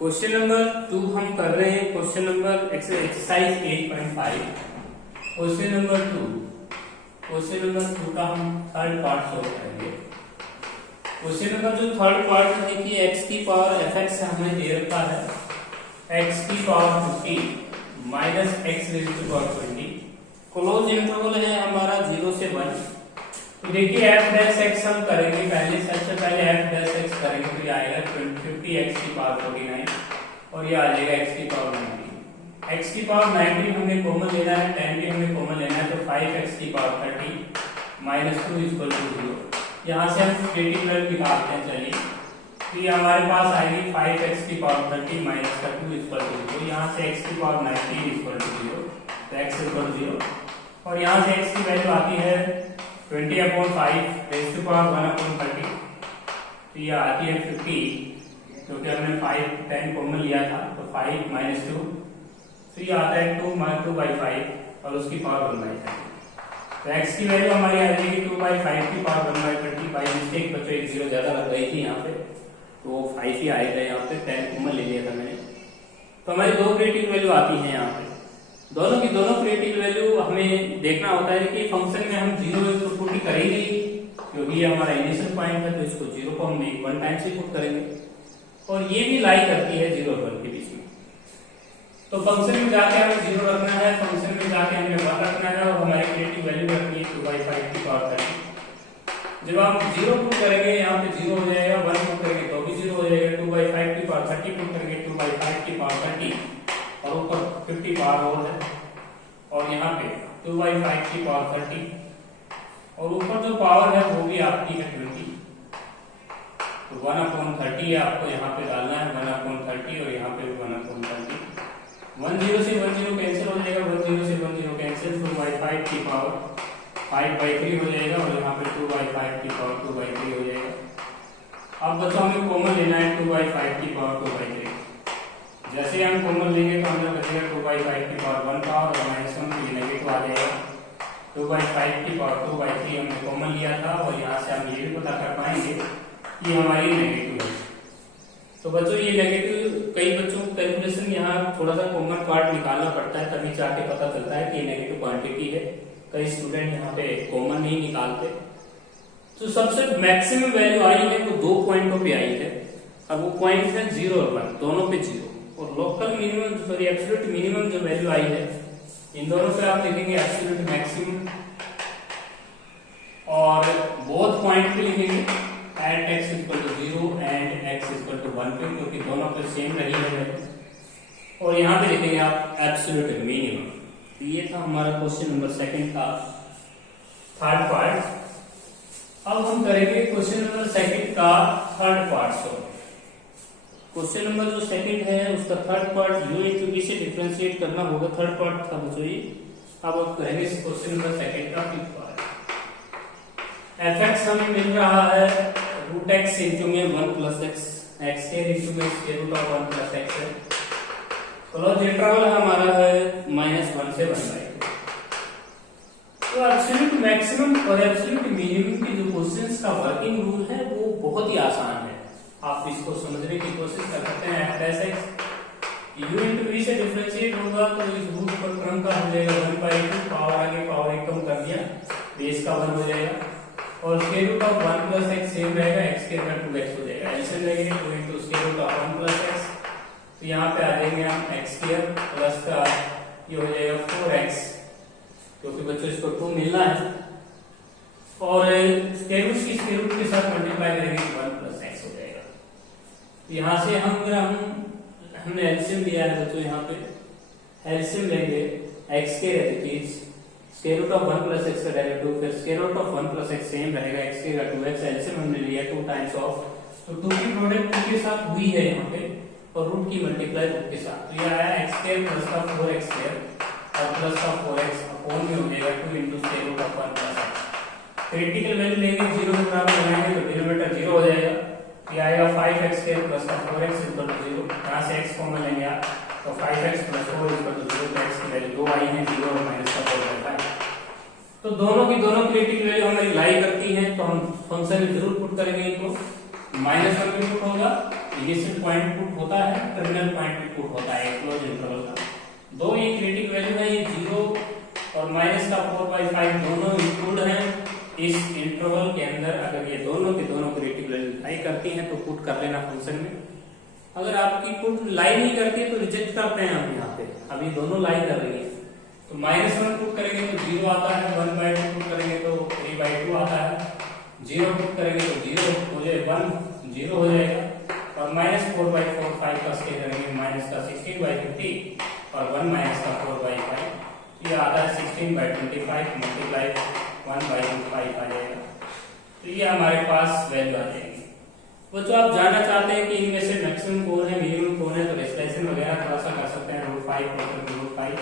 Question number 2 हम कर रहे हैं। Question number exercise 8.5। Question number 2 का हम थर्ड पार्ट सोल्व करेंगे। क्वेश्चन नंबर जो थर्ड पार्ट है कि x की पावर fx हमें दे रखा है x की power 50 minus x raise to power 20। Close interval है हमारा 0 से 1। तो देखिए f डैश x हम करेंगे पहले, सबसे पहले f डैश x करेंगे तो ये आएगा 50x की पावर 49 और ये आ जाएगा x की पावर 19। x की पावर 19 हमें कॉमन लेना है, 10 भी हमें कॉमन लेना है, तो 5x की पावर 30 माइनस 2 इक्वल टू 0। यहाँ से हम क्रिटिकल वैल्यू निकालते हैं। चलिए तो ये हमारे पास आएगी 5x की पावर 30 माइनस 2 इक्वल टू 0। यहाँ से x की पावर 19 इक्वल टू 0, तो x इक्वल 0 और यहाँ से x की वैल्यू आती है 20/5 रेज़ टू पावर 1/30। तो ये आती है 50 क्योंकि हमने 10 कॉमन लिया था, तो 5 माइनस 2, तो ये आता है 2/5 और उसकी पावर 1/30। तो x की वैल्यू हमारी आ जाएगी 2/5 की पावर 1/30। बाई मिस्टेक बच्चों एक 0 ज्यादा लग रही थी यहाँ पे, तो वो 5 ही आएगा। यहाँ पे 10 कॉमन ले लिया था मैंने। तो हमारी दो क्रिटिकल वैल्यू आती है यहाँ पे। दोनों की दोनों क्रिटिकल वैल्यू हमें देखना होता है कि फंक्शन में हम 0 को पुट करेंगे क्योंकि ये हमारा इनिशियल पॉइंट है, तो इसको 0 को हम 1 टाइम से पुट करेंगे और ये भी लाई करती है 0 और 1 के बीच में। तो फंक्शन में जाके हमें 0 रखना है, फंक्शन में जाके हमें 1 रखना है और हमारी क्रिटिकल वैल्यू रखनी है 2/5 की पावर 30। जब हम 0 पुट करेंगे यहाँ पे 0 हो जाएगा, 1 पुट करेंगे तो भी 0 हो जाएगा, 2/5 की पावर 30 पुट करेंगे 2/5 की पावर 30 और ऊपर 50 पावर और है और यहाँ पे 2/5 की पावर 30 और ऊपर जो पावर है वो भी आपकी है 20। तो 1/30 आपको यहाँ पे डालना है, 1/30 और यहाँ पे 1/30। 1 0 से 1 0 कैंसिल हो जाएगा, 1 0 से 1 0 कैंसिल, 2/5 की पावर 5/3 हो जाएगा और यहाँ पे 2/5 की पावर 2/3 हो जाएगा। अब बच्चों हमें कॉमन लेना है 2/5 की पावर 2/3। जैसे हम कॉमन लेंगे तो हमें बचेगा 2/5 की पावर 1 पावर और माइनस 1 की नेगेटिव आ जाएगा। 2/5 की पावर 2/3 हमने कॉमन लिया था और यहाँ से हम ये भी पता कर पाएंगे कि हमारी नेगेटिव है। तो बच्चों ये नेगेटिव, कई बच्चों को कैलकुलेशन यहाँ थोड़ा सा कॉमन पार्ट निकालना पड़ता है, तभी जाके पता चलता है कि ये नेगेटिव क्वांटिटी है। कई स्टूडेंट यहाँ पे कॉमन नहीं निकालते। तो सबसे मैक्सिमम वैल्यू आई है वो 2 पॉइंटों पे आई है। अब वो पॉइंट है 0 और 1, दोनों पे 0 और local minimum sorry absolute minimum जो वैल्यू आई है इन दोनों पे आप लिखेंगे एब्सोल्यूट मैक्सिमम और बोथ पॉइंट पे लिखेंगे at x equal to 0 and x equal to 1 पे, क्योंकि दोनों पे सेम रही है वैल्यू। और यहाँ पे लिखेंगे आप एब्सोल्यूट मिनिमम। तो ये था हमारा क्वेश्चन नंबर 2 का थर्ड पार्ट। अब हम करेंगे क्वेश्चन नंबर 2 का third part solve. Question number जो 2 है उसका third part u into v से डिफरेंशिएट करना होगा। थर्ड पार्ट था बच्चों ये। अब आप करेंगे क्वेश्चन नंबर 2 का फिफ्थ पार्ट। fx हमें मिल रहा है √x इंटू में 1 प्लस x, x के इंटू में square root of 1 plus x है। क्लोज इंटरवल हमारा है -1 से 1/2। तो एब्सोल्यूट मैक्सिमम और एब्सोल्यूट मिनिमम की जो क्वेश्चंस का वर्किंग रूल है वो बहुत ही आसान है। आप इसको समझने की कोशिश कर सकते हैं। f dash x u into v से डिफरेंशिएट होगा तो इस रूट पर क्रम का हो जाएगा 1/2, पावर आगे पावर एक कम कर दिया, बेस का 1 हो जाएगा और square root of 1 plus x same रहेगा, x के इक्वल टू x हो जाएगा। एलसीएम लेंगे 2 into square root of 1 plus x, तो यहाँ पे आ जाएंगे हम x² प्लस का ये हो जाएगा 4x, क्योंकि बच्चों इसको 2 मिलना है और स्क्वायर रूट की स्क्वायर रूट के साथ मल्टीप्लाई करेंगे 1 प्लस x हो जाएगा। यहाँ से हमने एलसीएम लिया है बच्चों, यहाँ पे एलसीएम लेंगे x के रेडिटिव्स, square root of 1 plus x का डेरिवेटिव, फिर square root of 1 plus x same रहेगा, x के 2x एलसीएम हमने लिया 2 टाइम्स ऑफ, तो 2 की प्रोडक्ट 2 के साथ हुई है यहाँ पे और रूट की मल्टीप्लाई रूट के साथ, तो ये आया x² प्लस का 4x² और प्लस का 4x अपॉन में हो जाएगा 2 into square root of 1 plus x। Critical value लेंगे 0 के बराबर लगाएंगे तो डिनोमिनेटर 0 हो जाएगा, ये आएगा 5x² प्लस का 4x इक्वल टू 0। यहाँ से x कॉमन लेंगे आप तो 5x प्लस 4 इक्वल टू 0, तो x की वैल्यू 2 आई है, 0 और माइनस का 4/5। तो दोनों की दोनों क्रिटिकल वैल्यू हमारी लाई करती हैं, तो हम फंक्शन में जरूर पुट करेंगे इनको। -1 भी पुट होगा, इनिशियल पॉइंट पुट होता है, टर्मिनल पॉइंट भी पुट होता है क्लोज इंटरवल का। दो ये क्रिटिकल वैल्यू है, ये 0 और माइनस का 4/5 दोनों इंक्लूड हैं इस इंटरवल के अंदर। अगर ये दोनों के दोनों क्रिटिकल वैल्यू लाई करती हैं तो पुट कर लेना फंक्शन में। अगर आपकी पुट लाई नहीं करती है तो रिजेक्ट करते हैं हम यहाँ पे। अभी दोनों लाई कर रही है तो -1 पुट करेंगे तो 0 आता है, 1/2 पुट करेंगे तो 3/2 आता है, 0 पुट करेंगे तो 0 हो जाए 1 0 हो जाएगा, और -4/4 5 का स्केल करेंगे माइनस का 16/50 और 1 माइनस का 4/5, ये आता है 16/25 मल्टीप्लाई 1/5 आ जाएगा। तो ये हमारे पास वैल्यू आ जाएगी। वो जो आप जानना चाहते हैं कि इनमें से मैक्सिमम कौन है मिनिमम कौन है, तो रेस्ट्रिक्शन वगैरह थोड़ा सा कर सकते हैं, √5 और √5,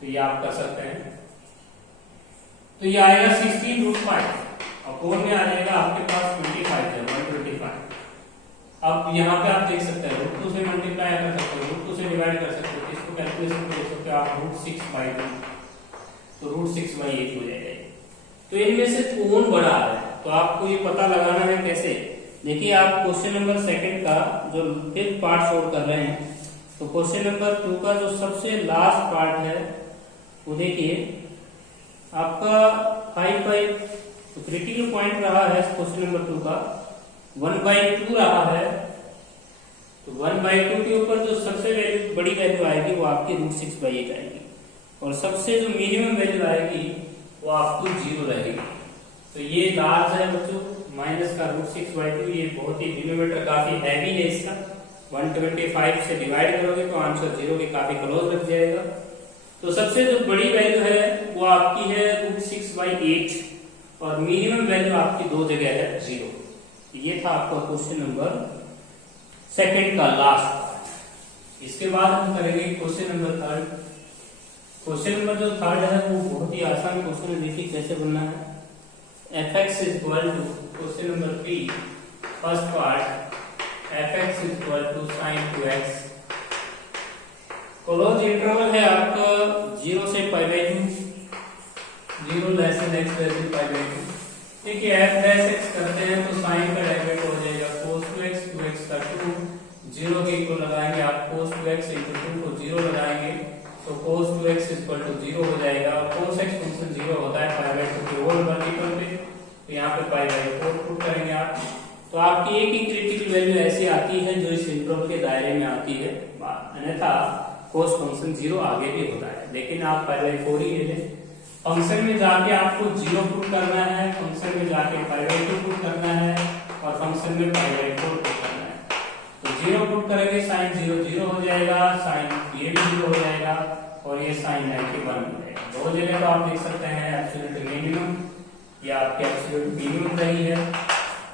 तो ये आप कर सकते हैं। तो ये आएगा 16√5 और कौन में आ जाएगा आपके पास 25 है, 125। अब यहाँ पे आप देख सकते हैं √2 से मल्टीप्लाई कर सकते हो, √2 से डिवाइड कर सकते हो, इसको कैलकुलेशन कर सकते हो आप √6/2, तो √6/8 हो जाएगा। तो इनमें से कौन बड़ा है तो आपको ये पता लगाना है कैसे। देखिए आप क्वेश्चन नंबर 2 का जो फिफ्थ पार्ट सोल्व कर रहे हैं, तो क्वेश्चन नंबर 2 का जो सबसे लास्ट पार्ट है वो देखिए आपका 5/5, तो क्रिटिकल पॉइंट रहा है क्वेश्चन नंबर 2 का 1/2 रहा है, तो 1/2 के ऊपर जो सबसे बड़ी वैल्यू आएगी वो आपकी √6/8 आएगी, और सबसे जो मिनिमम वैल्यू आएगी वो आपको 0 रहेगी। तो ये लार्ज है बच्चों, माइनस का √6/2, ये बहुत ही डिनोमिनेटर काफी हैवी है इसका, 125 से डिवाइड करोगे तो आंसर 0 के काफी क्लोज लग जाएगा। तो सबसे जो बड़ी वैल्यू है वो आपकी है √6/8 और मिनिमम वैल्यू आपकी दो जगह है 0। ये था आपका क्वेश्चन नंबर 2 का लास्ट पार्ट। इसके बाद हम करेंगे क्वेश्चन नंबर 3। क्वेश्चन नंबर जो 3 है वो बहुत ही आसान क्वेश्चन है, देखिए कैसे बनना है। f(x) question number 3 first part, f(x) sin 2x, close interval है आपका 0 से π/2, 0 x π/2। देखिए f(x) करते हैं तो साइन का डेरिवेटिव हो जाएगा cos 2x, 2x का 2, 0 के इक्वल लगाएंगे आप cos 2x × 2 को 0 लगाएंगे तो cos 2x = 0 हो जाएगा, और cos x फंक्शन 0 होता है π/2 के होल मल्टीपल पे, तो यहाँ पे π/4 पुट करेंगे आप। तो आपकी एक ही क्रिटिकल वैल्यू ऐसी आती है जो इस इंटरवल के दायरे में आती है, अन्यथा cos फंक्शन 0 आगे भी होता है, लेकिन आप π/4 ही ले लें। फंक्शन में जाके आपको 0 पुट करना है, फंक्शन में जाके π/2 पुट करना है, और फंक्शन में π/4 पुट करना है। तो 0 पुट करेंगे साइन 0 0 हो जाएगा, साइन ये भी 0 हो जाएगा, और ये साइन 91 हो जाएगा। दो जगह तो आप देख सकते हैं एब्सोल्यूट मिनिमम, ये आपके एब्सोल्यूट मिनिमम रही है,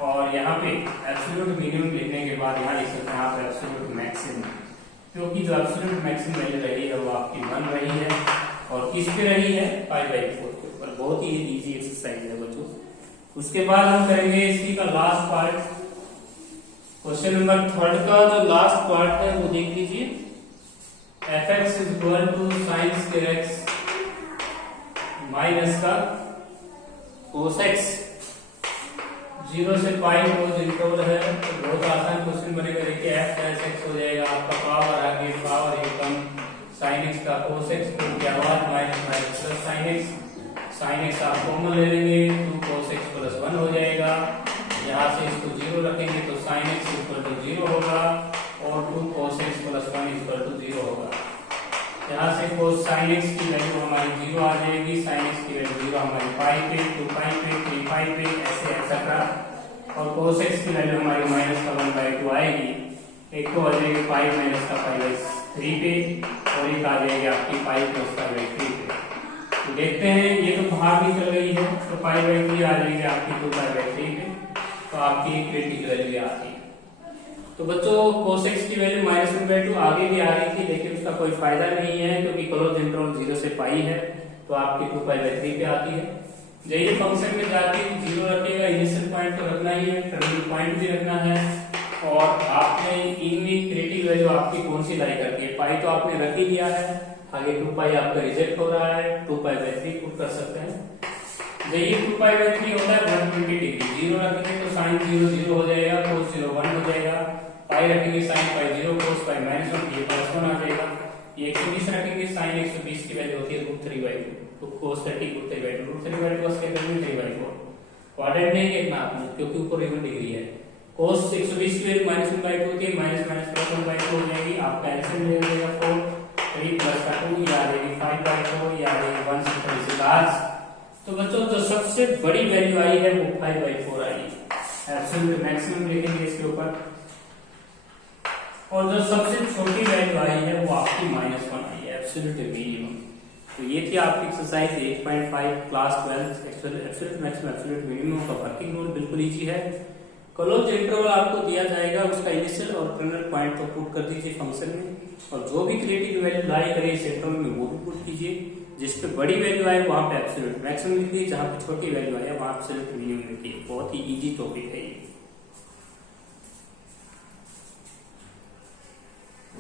और यहाँ पे एब्सोल्यूट मिनिमम लिखने के बाद यहाँ लिख सकते हैं आप एब्सोल्यूट मैक्सिमम, क्योंकि जो एब्सोल्यूट मैक्सिमम वैल्यू रही है वो आपकी 1 रही है, और किस पे रही है π/4 के ऊपर। बहुत ही इजी एक्सरसाइज है बच्चों। उसके बाद हम करेंगे इसी का लास्ट पार्ट, क्वेश्चन नंबर 3 का जो लास्ट पार्ट है वो देख लीजिए। f(x) sin x माइनस का cos x, 0 से π क्लोज इंटरवल है, तो बहुत आसान क्वेश्चन बनेगा। देखिए f(x) हो जाएगा आपका पावर आगे पावर एकदम sin x का cos x को क्या बाद माइनस प्लस sin x आप कॉमन ले लेंगे, 2 cos x + 1 हो जाएगा। यहाँ से इसको 0 रखेंगे तो sin x = 0 होगा, और 2 cos x + 1 = 0 होगा। यहाँ से cos sin x की वैल्यू हमारी 0 आ जाएगी, sin x की वैल्यू 0 हमारी π पे, 2π पे, 3π पे, ऐसे एक्सेट्रा, और cos x की वैल्यू हमारी -1/2 आएगी, एक तो आ जाएगी π -π/3 पे, और एक आ जाएगी आपकी π + π/3 पे। तो देखते हैं ये तो बाहर निकल गई है, तो π/3 आ जाएगी आपकी 2π/3 पे, तो आपकी क्रिटिकल वैल्यू आती है। तो बच्चों cos x की वैल्यू -1/2 आगे भी आ रही थी, लेकिन उसका कोई फायदा नहीं है क्योंकि क्लोज इंटरवल 0 से π है, तो आपकी 2π/3 पे आती है। जैसे फंक्शन में जाके 0 रखेगा, इनिशियल पॉइंट तो रखना ही है, टर्मिनल पॉइंट भी रखना है, और आपने इनमें क्रिटिकल वैल्यू आपकी कौन सी लाई करती है, पाई तो आपने रख ही लिया है, आगे 2π आपका रिजेक्ट हो रहा है, 2π/3 पुट कर सकते हैं। जब ये 2π/3 होता है 120 डिग्री, 0 रखेंगे तो sin 0 0 हो जाएगा, cos 0 1 हो जाएगा, पाई रखेंगे sin पाई 0, cos पाई -1, ये +1 आ जाएगा। ये 120 रखेंगे, sin 120 की वैल्यू होती है √3/2, तो cos 30 √3/2, √3/2 उसके वैल्यू 3/4। क्वाड्रेंट नहीं देखना आपने क्योंकि ऊपर 1 डिग्री है। cos 120 की वैल्यू -1/2 होती है, -+1/2 हो जाएगी, आपका एलसीएम ले लेगा 4, 3 + 2 ये आ जाएगी 5/4, ये आ जाएगी 1 से थोड़ी सी लार्ज। तो बच्चों जो सबसे बड़ी वैल्यू आई है वो 5/4 आई है, एब्सोल्यूट मैक्सिमम लिखेंगे इसके ऊपर। और जो सबसे छोटी वैल्यू आई है वो आपकी -1 आई है, एब्सोल्यूट मिनिमम। तो ये थी आपकी exercise 8.5 class 12 absolute maximum absolute minimum का वर्किंग रूल। बिल्कुल इजी है। क्लोज इंटरवल आपको दिया जाएगा, उसका इनिशियल और टर्मिनल पॉइंट को पुट कर दीजिए फंक्शन में, और जो भी क्रिएटिव वैल्यू लाई करे इस इंटरवल में वो भी पुट कीजिए। जिस पे बड़ी वैल्यू आए वहां पे एब्सोल्यूट मैक्सिमम लिखिए, जहां पे छोटी वैल्यू आए वहां एब्सोल्यूट मिनिमम लिखिए। बहुत ही इजी टॉपिक है ये।